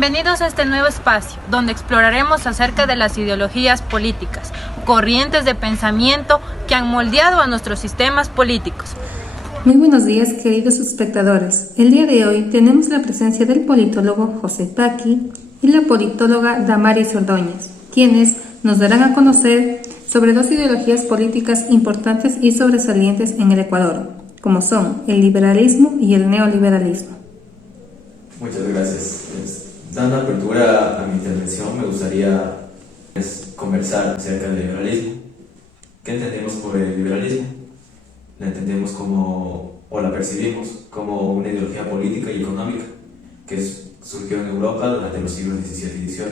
Bienvenidos a este nuevo espacio, donde exploraremos acerca de las ideologías políticas, corrientes de pensamiento que han moldeado a nuestros sistemas políticos. Muy buenos días, queridos espectadores. El día de hoy tenemos la presencia del politólogo José Paqui y la politóloga Damaris Ordóñez, quienes nos darán a conocer sobre dos ideologías políticas importantes y sobresalientes en el Ecuador, como son el liberalismo y el neoliberalismo. Muchas gracias. Dando apertura a mi intervención, me gustaría conversar acerca del liberalismo. ¿Qué entendemos por el liberalismo? La entendemos como, o la percibimos como una ideología política y económica que surgió en Europa durante los siglos XVII y XVIII.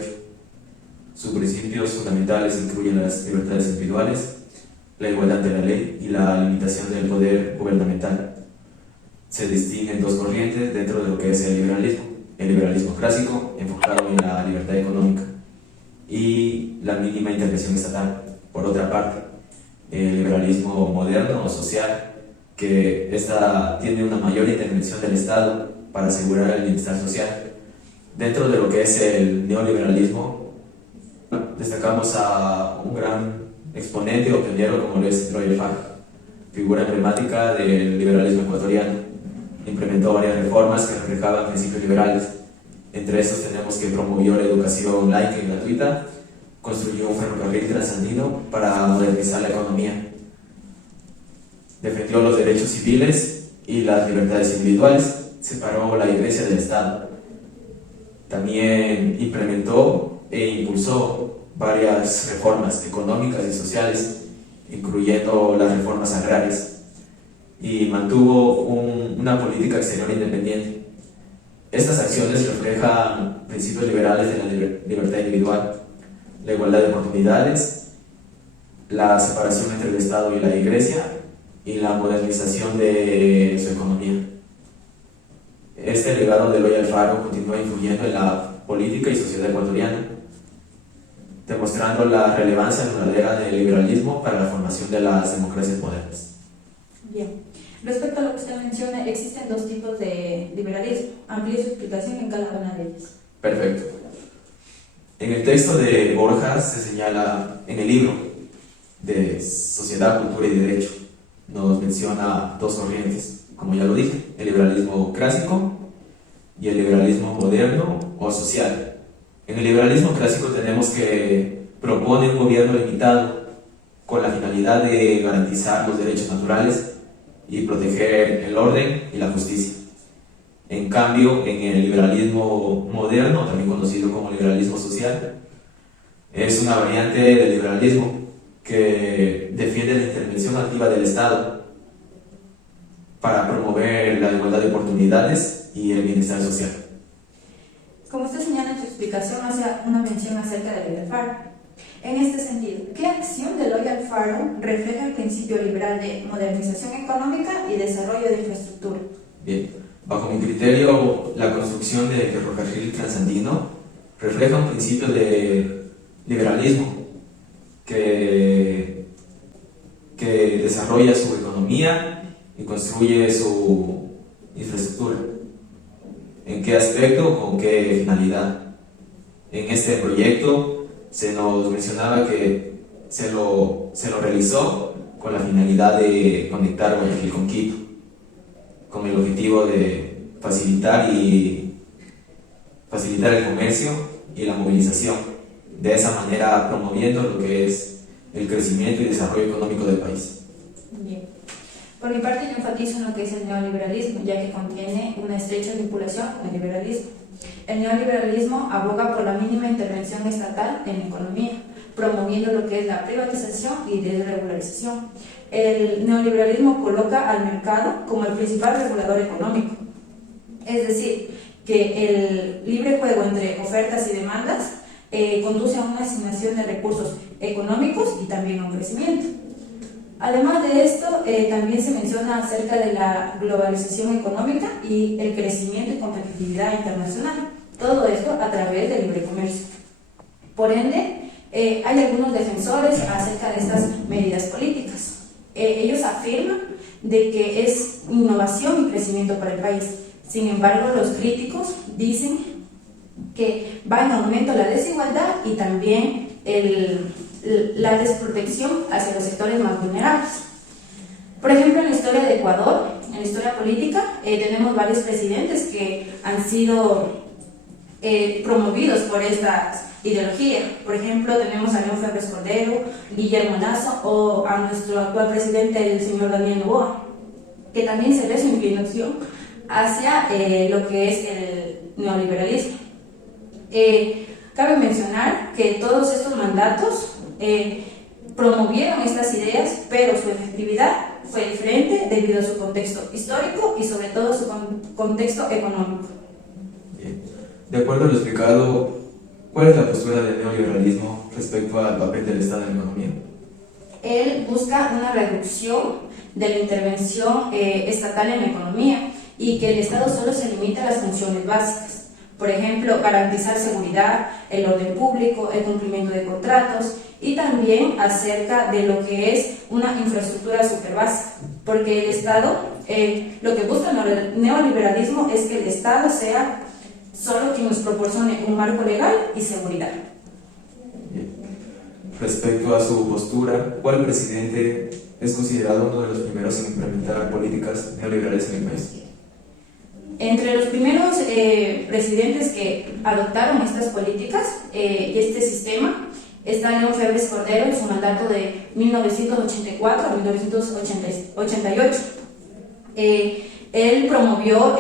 Sus principios fundamentales incluyen las libertades individuales, la igualdad ante la ley y la limitación del poder gubernamental. Se distinguen dos corrientes dentro de lo que es el liberalismo clásico, enfocado en la libertad económica, y la mínima intervención estatal. Por otra parte, el liberalismo moderno o social, que tiene una mayor intervención del Estado para asegurar el bienestar social. Dentro de lo que es el neoliberalismo, destacamos a un gran exponente o pionero como lo es Eloy Alfaro, figura emblemática del liberalismo ecuatoriano. Implementó varias reformas que reflejaban principios liberales. Entre estos tenemos que promovió la educación laica y gratuita, construyó un ferrocarril transandino para modernizar la economía, defendió los derechos civiles y las libertades individuales, separó la Iglesia del Estado. También implementó e impulsó varias reformas económicas y sociales, incluyendo las reformas agrarias, y mantuvo una política exterior independiente. Estas acciones reflejan principios liberales de la libertad individual, la igualdad de oportunidades, la separación entre el Estado y la Iglesia y la modernización de su economía. Este legado de Eloy Alfaro continúa influyendo en la política y sociedad ecuatoriana, demostrando la relevancia duradera del liberalismo para la formación de las democracias modernas. Bien. Respecto a lo que usted menciona, existen dos tipos de liberalismo. Amplíe su explicación en cada una de ellas. Perfecto. En el texto de Borjas se señala, en el libro de Sociedad, Cultura y Derecho, nos menciona dos corrientes, como ya lo dije, el liberalismo clásico y el liberalismo moderno o social. En el liberalismo clásico tenemos que propone un gobierno limitado con la finalidad de garantizar los derechos naturales y proteger el orden y la justicia. En cambio, en el liberalismo moderno, también conocido como liberalismo social, es una variante del liberalismo que defiende la intervención activa del Estado para promover la igualdad de oportunidades y el bienestar social. Como usted señala en su explicación, hace una mención acerca de Eloy Alfaro. En este sentido, ¿qué acción de Eloy Alfaro refleja el principio liberal de modernización económica y desarrollo de infraestructura? Bien, bajo mi criterio, la construcción del ferrocarril transandino refleja un principio de liberalismo que desarrolla su economía y construye su infraestructura. ¿En qué aspecto? ¿Con qué finalidad? En este proyecto se nos mencionaba que se lo realizó con la finalidad de conectar Guayaquil con Quito, con el objetivo de facilitar el comercio y la movilización, de esa manera promoviendo lo que es el crecimiento y desarrollo económico del país. Bien. Por mi parte, yo enfatizo en lo que es el neoliberalismo, ya que contiene una estrecha vinculación con el liberalismo. El neoliberalismo aboga por la mínima intervención estatal en la economía, promoviendo lo que es la privatización y desregularización. El neoliberalismo coloca al mercado como el principal regulador económico, es decir, que el libre juego entre ofertas y demandas conduce a una asignación de recursos económicos y también a un crecimiento. Además de esto, también se menciona acerca de la globalización económica y el crecimiento y competitividad internacional. Todo esto a través del libre comercio. Por ende, hay algunos defensores acerca de estas medidas políticas. Ellos afirman de que es innovación y crecimiento para el país. Sin embargo, los críticos dicen que va en aumento la desigualdad y también la desprotección hacia los sectores más vulnerables. Por ejemplo, en la historia de Ecuador, en la historia política, tenemos varios presidentes que han sido promovidos por esta ideología. Por ejemplo, tenemos a León Febres Cordero, Guillermo Lasso o a nuestro actual presidente, el señor Daniel Noboa, que también se ve su inclinación hacia lo que es el neoliberalismo. Cabe mencionar que todos estos mandatos promovieron estas ideas, pero su efectividad fue diferente debido a su contexto histórico y sobre todo su contexto económico. Bien. De acuerdo a lo explicado, ¿cuál es la postura del neoliberalismo respecto al papel del Estado en la economía? Él busca una reducción de la intervención estatal en la economía y que el Estado solo se limite a las funciones básicas. Por ejemplo, garantizar seguridad, el orden público, el cumplimiento de contratos y también acerca de lo que es una infraestructura súper básica. Porque el Estado, lo que busca el neoliberalismo es que el Estado sea solo quien nos proporcione un marco legal y seguridad. Bien. Respecto a su postura, ¿cuál presidente es considerado uno de los primeros en implementar políticas neoliberales en el país? Entre los primeros presidentes que adoptaron estas políticas y este sistema está León Febres Cordero en su mandato de 1984 a 1988. Él promovió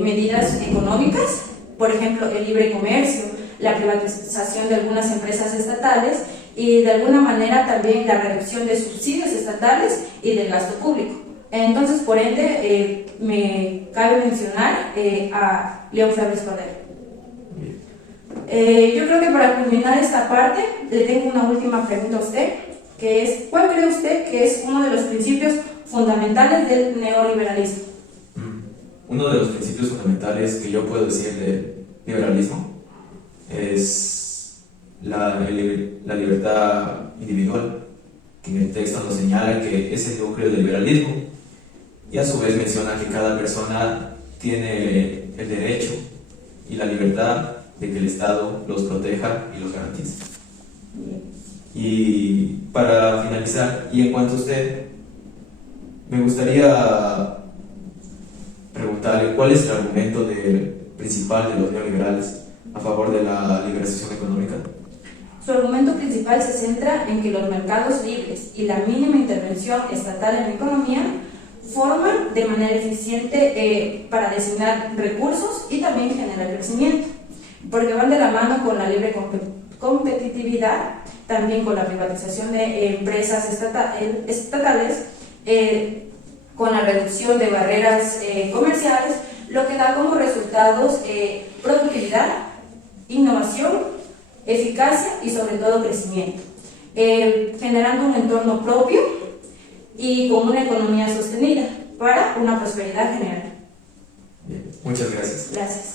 medidas económicas, por ejemplo, el libre comercio, la privatización de algunas empresas estatales y de alguna manera también la reducción de subsidios estatales y del gasto público. Entonces, por ende, me cabe mencionar a León Febres Cordero. Yo creo que para culminar esta parte, le tengo una última pregunta a usted, que es, ¿cuál cree usted que es uno de los principios fundamentales del neoliberalismo? Uno de los principios fundamentales que yo puedo decir del liberalismo es la libertad individual, que en el texto nos señala que es el núcleo del liberalismo y a su vez menciona que cada persona tiene el derecho y la libertad de que el Estado los proteja y los garantice. Y para finalizar, y en cuanto a usted, me gustaría preguntarle cuál es el argumento principal de los neoliberales a favor de la liberalización económica. Su argumento principal se centra en que los mercados libres y la mínima intervención estatal en la economía forman de manera eficiente para designar recursos y también generar crecimiento, porque van de la mano con la libre competitividad, también con la privatización de empresas estatales, con la reducción de barreras comerciales, lo que da como resultados productividad, innovación, eficacia y sobre todo crecimiento, generando un entorno propio y con una economía sostenida para una prosperidad general. Bien, muchas gracias. Gracias.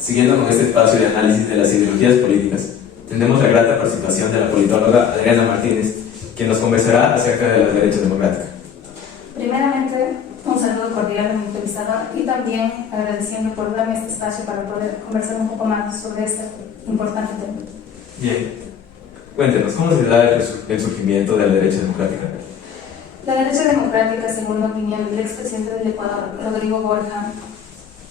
Siguiendo con este espacio de análisis de las ideologías políticas, tendremos la grata participación de la politóloga Adriana Martínez, quien nos conversará acerca de los derechos democráticos. Primeramente, un saludo cordial a mi entrevistador y también agradeciendo por darme este espacio para poder conversar un poco más sobre este importante tema. Bien, cuéntenos, ¿cómo se da el surgimiento de la derecha democrática? La derecha democrática, según la opinión del expresidente del Ecuador, Rodrigo Borja,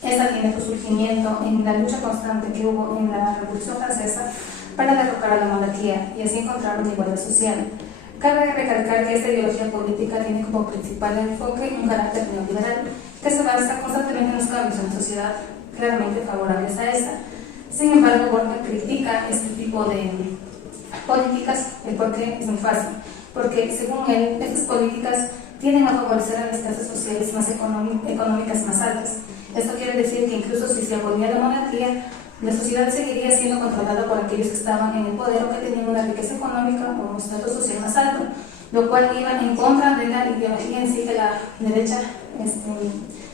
esta tiene su surgimiento en la lucha constante que hubo en la Revolución Francesa para derrocar a la monarquía y así encontrar una igualdad social. Cabe recalcar que esta ideología política tiene como principal enfoque un carácter neoliberal que se basa constantemente en los cambios en la sociedad claramente favorables a esta. Sin embargo, Borja critica este tipo de políticas, el porqué es muy fácil, porque según él, estas políticas tienden a favorecer a las clases sociales más económicas más altas. Esto quiere decir que incluso si se abolía la monarquía, la sociedad seguiría siendo controlada por aquellos que estaban en el poder o que tenían una riqueza económica o un estatus social más alto, lo cual iba en contra de la ideología en sí que la derecha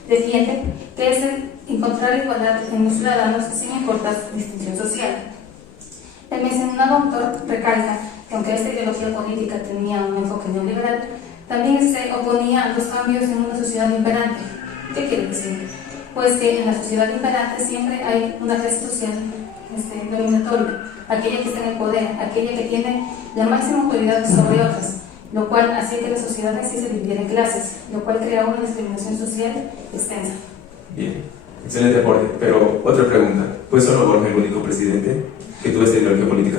defiende, que es el encontrar igualdad en los ciudadanos sin importar distinción social. El mencionado autor recalca que aunque esta ideología política tenía un enfoque neoliberal, también se oponía a los cambios en una sociedad imperante. ¿Qué quiere decir? pues que en la sociedad imperante siempre hay una clase social dominatoria, aquella que está en el poder, aquella que tiene la máxima autoridad sobre otras, lo cual hacía que la sociedad en sí se dividiera en clases, lo cual creaba una discriminación social extensa. Bien, excelente aporte, pero otra pregunta, ¿fue solo Borja el único presidente que tuvo esta ideología política?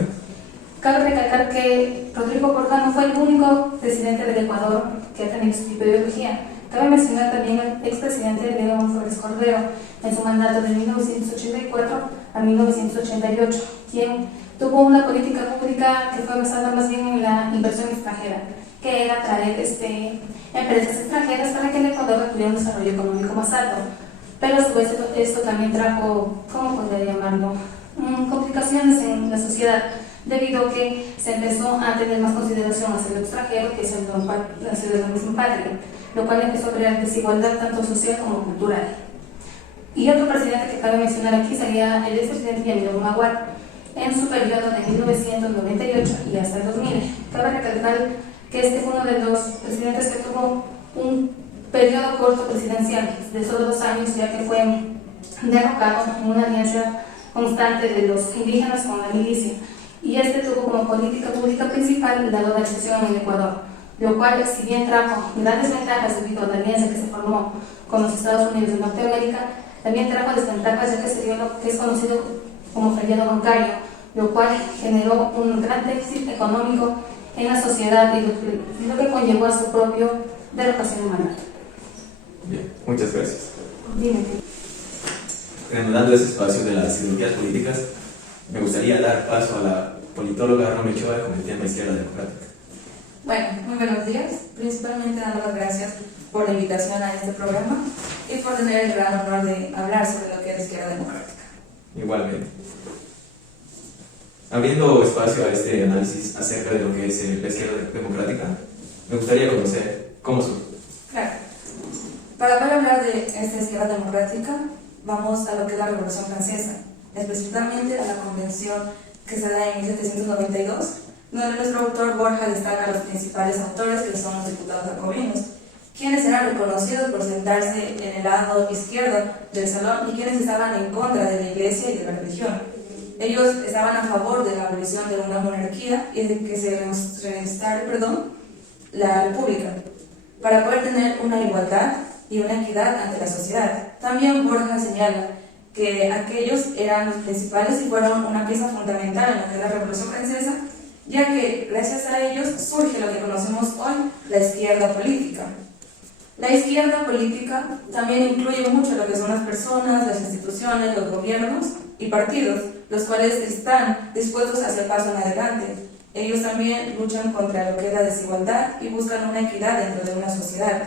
Cabe recalcar que Rodrigo Borja no fue el único presidente del Ecuador que ha tenido su tipo de ideología. Cabe mencionar también al expresidente León Flores Cordero en su mandato de 1984 a 1988, quien tuvo una política pública que fue basada más bien en la inversión extranjera, que era traer empresas extranjeras para que el Ecuador tuviera un desarrollo económico más alto. Pero a su vez esto también trajo, ¿cómo podría llamarlo?, complicaciones en la sociedad, debido a que se empezó a tener más consideración hacia lo extranjero que hacia la misma patria, lo cual empezó a crear desigualdad tanto social como cultural. Y otro presidente que cabe mencionar aquí sería el expresidente Yamil Maguad, en su periodo de 1998 y hasta el 2000. Cabe recalcar que este fue uno de los presidentes que tuvo un periodo corto presidencial de solo 2 años, ya que fue derrocado en una alianza constante de los indígenas con la milicia, y este tuvo como política pública principal la dolarización en el Ecuador, lo cual, si bien trajo grandes ventajas debido a la alianza que se formó con los Estados Unidos de Norteamérica, también trajo desventajas, ya que se dio lo que es conocido como feriado bancario, lo cual generó un gran déficit económico en la sociedad y lo que conllevó a su propio derrocación de mandato. Bien, muchas gracias. Dime. Reanudando ese espacio de las ideologías políticas, me gustaría dar paso a la politóloga Romy Ochoa con el tema izquierda democrática. Bueno, muy buenos días. Principalmente dando las gracias por la invitación a este programa y por tener el gran honor de hablar sobre lo que es izquierda democrática. Igualmente. Abriendo espacio a este análisis acerca de lo que es la izquierda democrática, me gustaría conocer cómo surge. Claro. Para poder hablar de esta izquierda democrática, vamos a lo que es la Revolución Francesa, específicamente a la convención que se da en 1792, donde nuestro autor Borja destaca a los principales autores, que son los diputados jacobinos, quienes eran reconocidos por sentarse en el lado izquierdo del salón y quienes estaban en contra de la iglesia y de la religión. Ellos estaban a favor de la abolición de una monarquía y de que se reinstale la república, para poder tener una igualdad y una equidad ante la sociedad. También Borja señala que aquellos eran los principales y fueron una pieza fundamental en lo que es la Revolución Francesa, ya que gracias a ellos surge lo que conocemos hoy, la izquierda política. La izquierda política también incluye mucho lo que son las personas, las instituciones, los gobiernos y partidos, los cuales están dispuestos a hacer paso en adelante. Ellos también luchan contra lo que es la desigualdad y buscan una equidad dentro de una sociedad.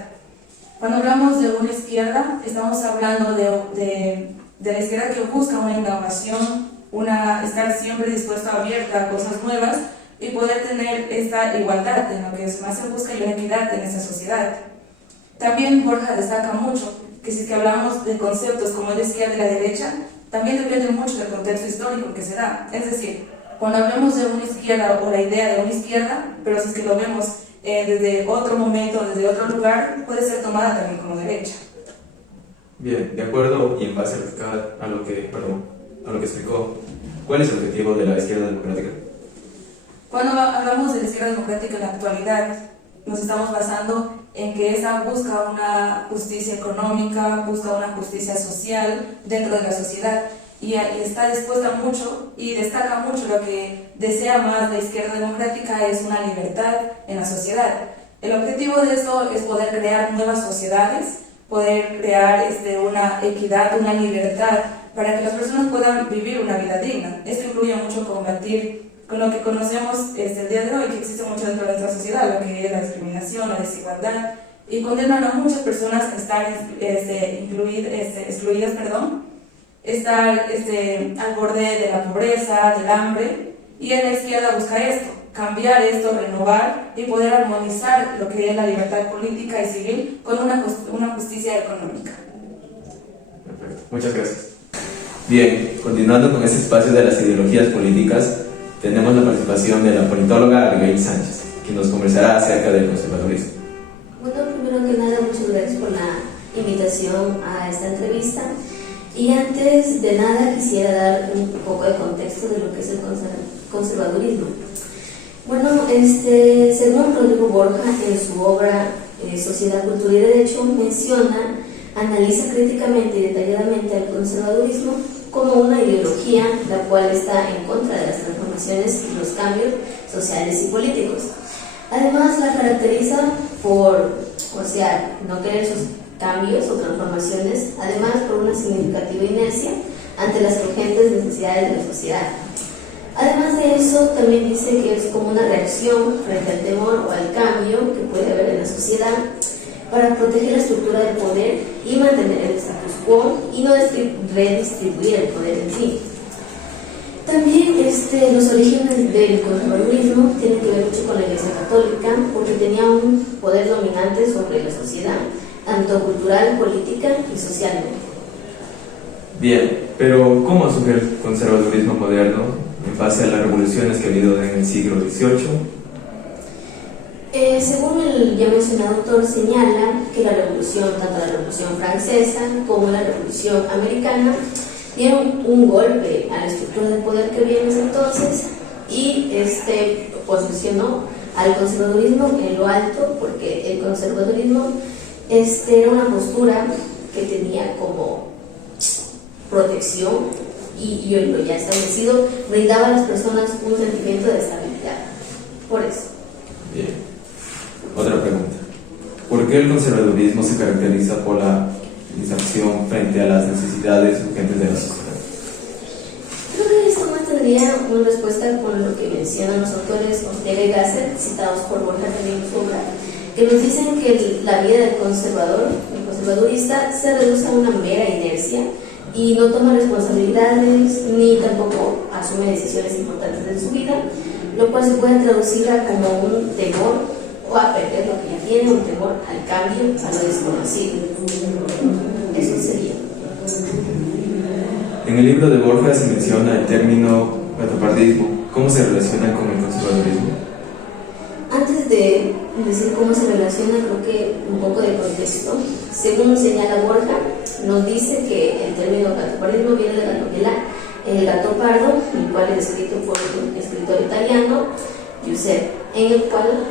Cuando hablamos de una izquierda, estamos hablando de la izquierda que busca una innovación, estar siempre dispuesta, abierta a cosas nuevas y poder tener esta igualdad en lo que más se busca y una equidad en esta sociedad. También Borja destaca mucho que si es que hablamos de conceptos como la izquierda y la derecha, también depende mucho del contexto histórico que se da. Es decir, cuando hablamos de una izquierda o la idea de una izquierda, pero si es que lo vemos desde otro momento, desde otro lugar, puede ser tomada también como derecha. Bien, de acuerdo y en base a lo que explicó, ¿cuál es el objetivo de la izquierda democrática? Cuando hablamos de la izquierda democrática en la actualidad, nos estamos basando en que esa busca una justicia económica, busca una justicia social dentro de la sociedad y está dispuesta mucho y destaca mucho lo que desea más la izquierda democrática es una libertad en la sociedad. El objetivo de esto es poder crear nuevas sociedades, poder crear una equidad, una libertad para que las personas puedan vivir una vida digna. Esto incluye mucho combatir con lo que conocemos el día de hoy, que existe mucho dentro de nuestra sociedad, lo que es la discriminación, la desigualdad, y condenan a muchas personas a estar excluidas, estar al borde de la pobreza, del hambre, y en la izquierda busca esto, cambiar esto, renovar y poder armonizar lo que es la libertad política y civil con una justicia económica. Perfecto, muchas gracias. Bien, continuando con este espacio de las ideologías políticas, tenemos la participación de la politóloga Abigail Sánchez, quien nos conversará acerca del conservadurismo. Bueno, primero que nada, muchas gracias por la invitación a esta entrevista. Y antes de nada quisiera dar un poco de contexto de lo que es el conservadurismo. Bueno, según Rodrigo Borja, en su obra Sociedad, Cultura y Derecho, analiza críticamente y detalladamente al conservadurismo como una ideología la cual está en contra de las transformaciones y los cambios sociales y políticos. Además, la caracteriza por, no querer sus cambios o transformaciones, además por una significativa inercia ante las urgentes necesidades de la sociedad. Además de eso, también dice que es como una reacción frente al temor o al cambio que puede haber en la sociedad para proteger la estructura del poder y mantener el status quo y no redistribuir el poder en sí. También los orígenes del conservadurismo tienen que ver mucho con la Iglesia Católica porque tenía un poder dominante sobre la sociedad, tanto cultural, política y socialmente. Bien, pero ¿cómo surge el conservadurismo moderno en base a las revoluciones que ha habido en el siglo XVIII? Según el ya mencionado autor, señala que la revolución, tanto la revolución francesa como la revolución americana, dieron un golpe a la estructura del poder que había en ese entonces y posicionó al conservadurismo en lo alto, porque el conservadurismo era una postura que tenía como protección y lo ya establecido brindaba a las personas un sentimiento de estabilidad. Por eso. Bien. Otra pregunta. ¿Por qué el conservadurismo se caracteriza por la inserción frente a las necesidades urgentes de la sociedad? Creo que esto más tendría una respuesta con lo que mencionan los autores Ortega y Gasset, citados por Borja también en su obra, que nos dicen que la vida del conservadurista se reduce a una mera inercia y no toma responsabilidades ni tampoco asume decisiones importantes en su vida, lo cual se puede traducir a como un temor o a perder lo que ya tiene, un temor al cambio, a lo desconocido. Eso sería. En el libro de Borja se menciona el término gatopardismo. ¿Cómo se relaciona con el conservadurismo? Antes de decir cómo se relaciona, creo que un poco de contexto. Según señala Borja, nos dice que el término gatopardismo viene de la novela El gato pardo, el cual es escrito por un escritor italiano, Giuseppe, en el cual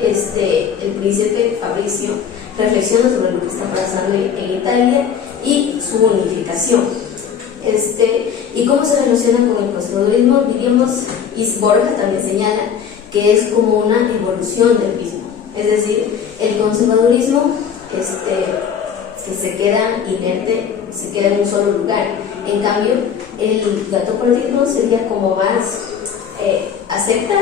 el príncipe Fabrizio reflexiona sobre lo que está pasando en Italia y su unificación. Y cómo se relaciona con el conservadurismo, diríamos, y Borja también señala que es como una evolución del mismo. Es decir, el conservadurismo que se queda inerte, se queda en un solo lugar. En cambio, el gatopardismo sería como más acepta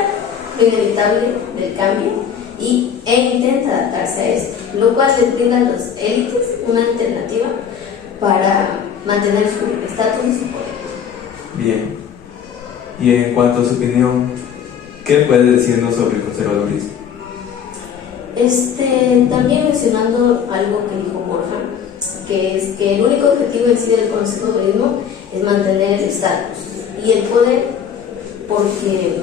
lo inevitable del cambio e intenta adaptarse a esto, lo cual le brinda a las élites una alternativa para mantener su estatus y su poder. Bien. Y en cuanto a su opinión, ¿qué puede decirnos sobre el conservadurismo? También mencionando algo que dijo Borja, que es que el único objetivo en sí del conservadurismo es mantener el estatus y el poder, porque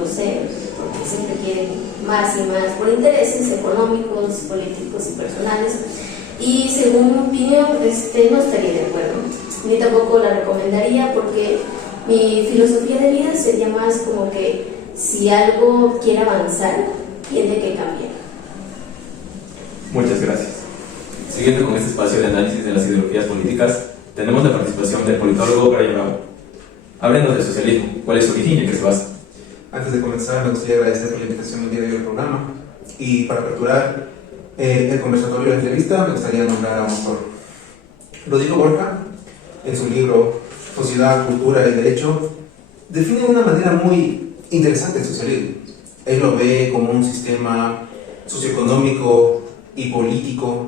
siempre quieren más y más por intereses económicos, políticos y personales. Y según mi opinión, no estaría de acuerdo, ni tampoco la recomendaría, porque mi filosofía de vida sería más como que si algo quiere avanzar, tiene que cambiar. Muchas gracias. Siguiendo con este espacio de análisis de las ideologías políticas, tenemos la participación del politólogo Brian Bravo. Háblenos del socialismo, cuál es su origen y en qué se basa. Antes de comenzar, me gustaría agradecer por la invitación el día de hoy al programa. Y para aperturar el conversatorio de la entrevista, me gustaría nombrar a un autor. Rodrigo Borja, en su libro Sociedad, Cultura y Derecho, define de una manera muy interesante el socialismo. Él lo ve como un sistema socioeconómico y político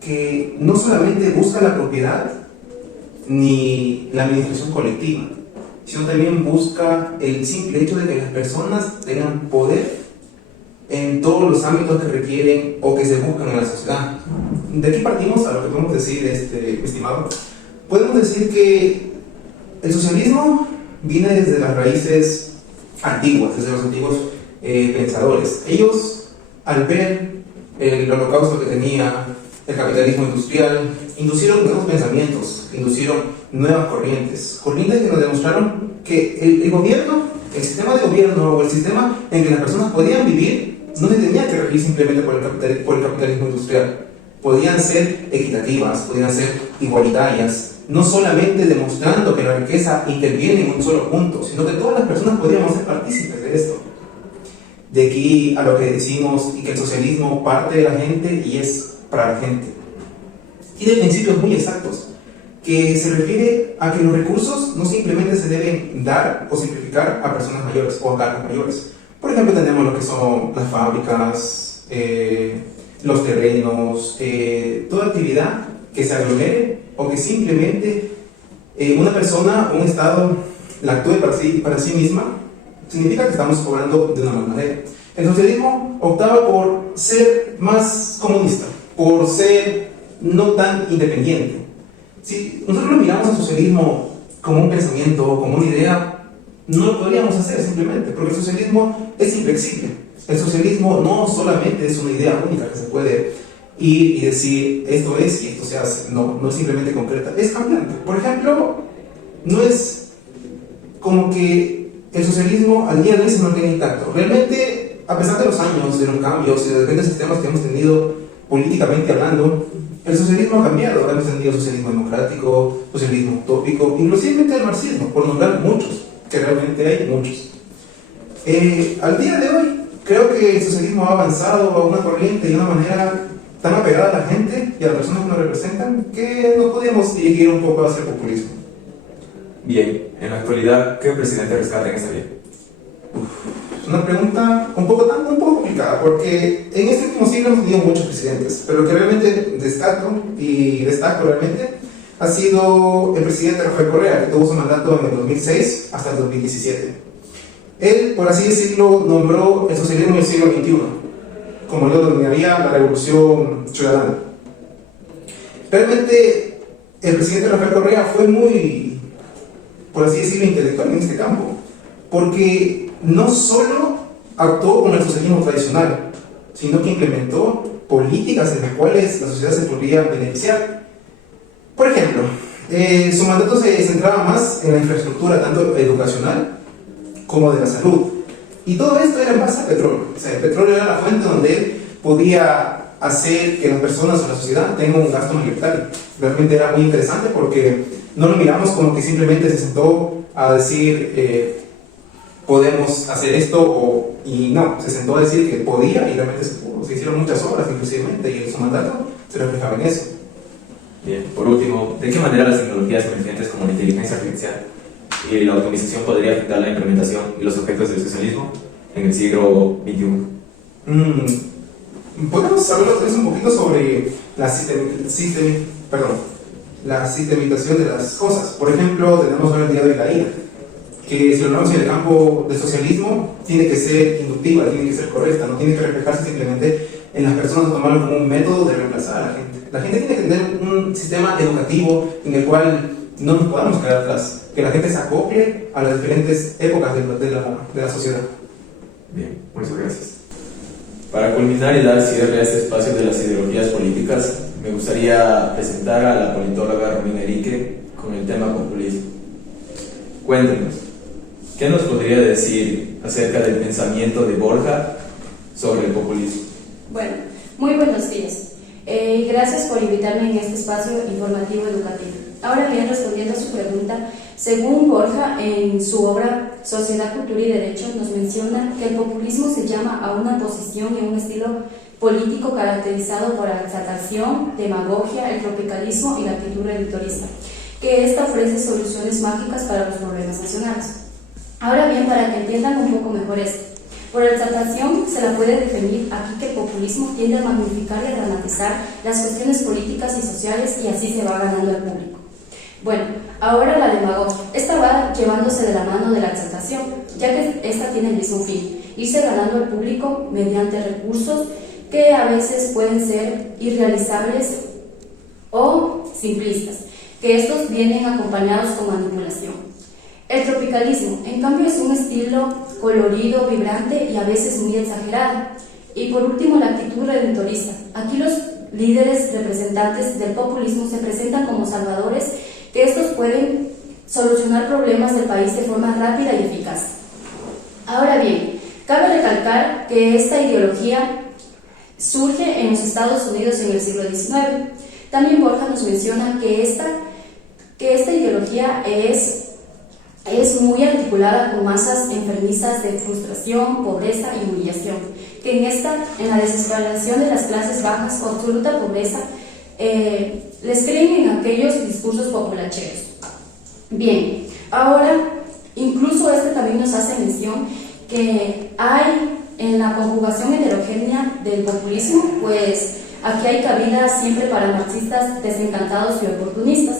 que no solamente busca la propiedad ni la administración colectiva, sino también busca el simple hecho de que las personas tengan poder en todos los ámbitos que requieren o que se buscan en la sociedad. De aquí partimos a lo que podemos decir, estimado. Podemos decir que el socialismo viene desde las raíces antiguas, desde los antiguos pensadores. Ellos, al ver el holocausto que tenía el capitalismo industrial, inducieron nuevos pensamientos, inducieron nuevas corrientes que nos demostraron que el gobierno, el sistema de gobierno o el sistema en que las personas podían vivir no se tenía que regir simplemente por el capitalismo industrial. Podían ser equitativas, podían ser igualitarias, no solamente demostrando que la riqueza interviene en un solo punto, sino que todas las personas podíamos ser partícipes de esto. De aquí a lo que decimos y que el socialismo parte de la gente y es para la gente. Tiene principios muy exactos, que se refiere a que los recursos no simplemente se deben dar o simplificar a personas mayores o a cargos mayores. Por ejemplo, tenemos lo que son las fábricas, los terrenos, toda actividad que se aglomere o que simplemente una persona o un Estado la actúe para sí misma, significa que estamos cobrando de una mala manera. El socialismo optaba por ser más comunista, por ser no tan independiente. Si nosotros miramos al socialismo como un pensamiento, como una idea, no lo podríamos hacer simplemente, porque el socialismo es inflexible. El socialismo no solamente es una idea única que se puede ir y decir esto es y esto se hace. No es simplemente concreta, es cambiante. Por ejemplo, no es como que el socialismo al día de hoy se mantiene intacto. Realmente, a pesar de los años, de los cambios y de diferentes sistemas que hemos tenido políticamente hablando, el socialismo ha cambiado. Hemos tenido socialismo democrático, socialismo utópico, inclusive el marxismo, por nombrar muchos, que realmente hay muchos. Al día de hoy, creo que el socialismo ha avanzado a una corriente y una manera tan apegada a la gente y a las personas que nos representan que no podíamos dirigir un poco hacia el populismo. Bien, en la actualidad, ¿qué presidente rescata en esta vía? Es una pregunta un poco complicada, porque en este último siglo hemos tenido muchos presidentes, pero lo que realmente destaco realmente ha sido el presidente Rafael Correa, que tuvo su mandato en el 2006 hasta el 2017. Él, por así decirlo, nombró el socialismo del siglo XXI, como lo denominaría la revolución ciudadana. Realmente, el presidente Rafael Correa fue muy, por así decirlo, intelectual en este campo, porque no solo actuó con el socialismo tradicional, sino que implementó políticas en las cuales la sociedad se podría beneficiar. Por ejemplo, su mandato se centraba más en la infraestructura, tanto educacional como de la salud. Y todo esto era en base al petróleo. O sea, el petróleo era la fuente donde él podía hacer que las personas o la sociedad tengan un gasto mayoritario. Realmente era muy interesante porque no lo miramos como que simplemente se sentó a decir podemos hacer esto y no, se sentó a decir que podía y realmente se hicieron muchas obras inclusivamente y en su mandato se reflejaba en eso. Bien, por último, ¿de qué manera las tecnologías emergentes como la inteligencia artificial y la automatización podría afectar la implementación y los objetos del socialismo en el siglo XXI? Podemos hablar un poquito sobre la sistematización de las cosas. Por ejemplo, tenemos hoy el día de la IA, que si lo hablamos en el campo del socialismo, tiene que ser inductiva, tiene que ser correcta, no tiene que reflejarse simplemente en las personas o tomarlo como un método de reemplazar a la gente. La gente tiene que tener un sistema educativo en el cual no nos podamos quedar atrás, que la gente se acople a las diferentes épocas de la sociedad. Bien, muchas gracias. Para culminar y dar cierre a este espacio de las ideologías políticas, me gustaría presentar a la politóloga Romina Erique con el tema populismo. Cuéntenos, ¿qué nos podría decir acerca del pensamiento de Borja sobre el populismo? Bueno, muy buenos días. Gracias por invitarme en este espacio informativo educativo. Ahora bien, respondiendo a su pregunta, según Borja, en su obra Sociedad, Cultura y Derecho, nos menciona que el populismo se llama a una posición y un estilo político caracterizado por la exaltación, demagogia, el tropicalismo y la actitud reductorista, que ésta ofrece soluciones mágicas para los problemas nacionales. Ahora bien, para que entiendan un poco mejor esto, por exaltación se la puede definir aquí que el populismo tiende a magnificar y a dramatizar las cuestiones políticas y sociales y así se va ganando el público. Bueno, ahora la demagogia. Esta va llevándose de la mano de la exaltación, ya que esta tiene el mismo fin, irse ganando al público mediante recursos que a veces pueden ser irrealizables o simplistas, que estos vienen acompañados con manipulación. El tropicalismo, en cambio, es un estilo colorido, vibrante y a veces muy exagerado. Y por último, la actitud redentorista. Aquí los líderes representantes del populismo se presentan como salvadores, que estos pueden solucionar problemas del país de forma rápida y eficaz. Ahora bien, cabe recalcar que esta ideología surge en los Estados Unidos en el siglo XIX. También Borja nos menciona que esta ideología es muy articulada con masas enfermizas de frustración, pobreza y humillación, que en la desesperación de las clases bajas o absoluta pobreza, les creen en aquellos discursos populacheros. Bien, ahora incluso también nos hace mención que hay en la conjugación heterogénea del populismo, pues aquí hay cabida siempre para marxistas desencantados y oportunistas,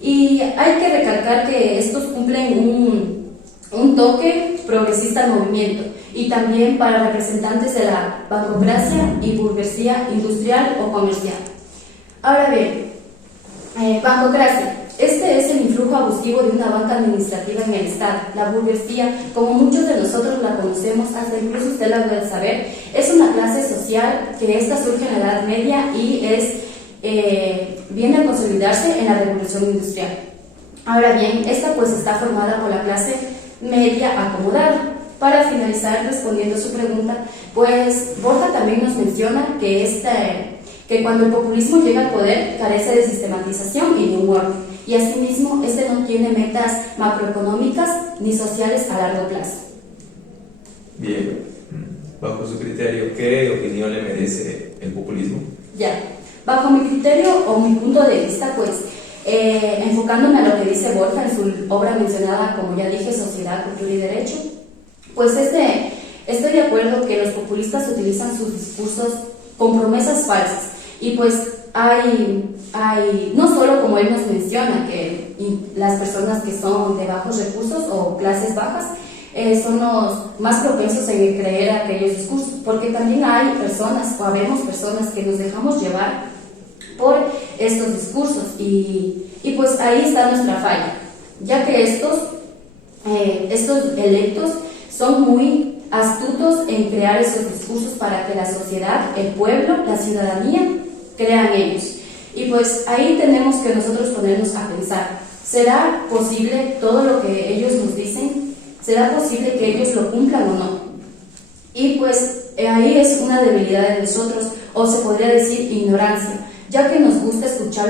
y hay que recalcar que estos cumplen un toque progresista al movimiento, y también para representantes de la bancocracia y burguesía industrial o comercial. Ahora bien, bancocracia. Este es el influjo abusivo de una banca administrativa en el Estado. La burguesía, como muchos de nosotros la conocemos, hasta incluso usted la debe saber, es una clase social que esta surge en la Edad Media y viene a consolidarse en la Revolución Industrial. Ahora bien, esta pues está formada por la clase media acomodada. Para finalizar, respondiendo a su pregunta, pues Borja también nos menciona que cuando el populismo llega al poder carece de sistematización y de un orden, y asimismo no tiene metas macroeconómicas ni sociales a largo plazo. Bien, bajo su criterio, ¿qué opinión le merece el populismo? Ya, bajo mi criterio o mi punto de vista, pues enfocándome a lo que dice Borja en su obra mencionada, como ya dije, Sociedad, Cultura y Derecho, pues estoy de acuerdo que los populistas utilizan sus discursos con promesas falsas, y pues hay no solo, como él nos menciona, que las personas que son de bajos recursos o clases bajas son los más propensos en creer aquellos discursos, porque también hay personas, o habemos personas que nos dejamos llevar por estos discursos, y pues ahí está nuestra falla, ya que estos electos son muy astutos en crear esos discursos para que la sociedad, el pueblo, la ciudadanía crean ellos. Y pues ahí tenemos que nosotros ponernos a pensar, ¿será posible todo lo que ellos nos dicen? ¿Será posible que ellos lo cumplan o no? Y pues ahí es una debilidad de nosotros, o se podría decir ignorancia, ya que nos gusta escuchar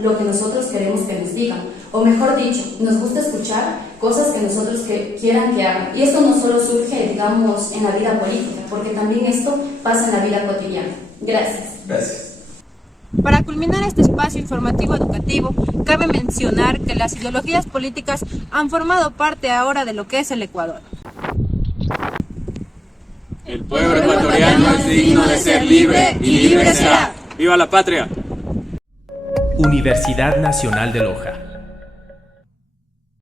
lo que nosotros queremos que nos digan, o mejor dicho, nos gusta escuchar cosas que nosotros quieran que hagan. Y esto no solo surge, digamos, en la vida política, porque también esto pasa en la vida cotidiana. Gracias. Gracias. Para culminar este espacio informativo educativo, cabe mencionar que las ideologías políticas han formado parte ahora de lo que es el Ecuador. El pueblo ecuatoriano es digno de ser libre y libre será. ¡Viva la patria! Universidad Nacional de Loja.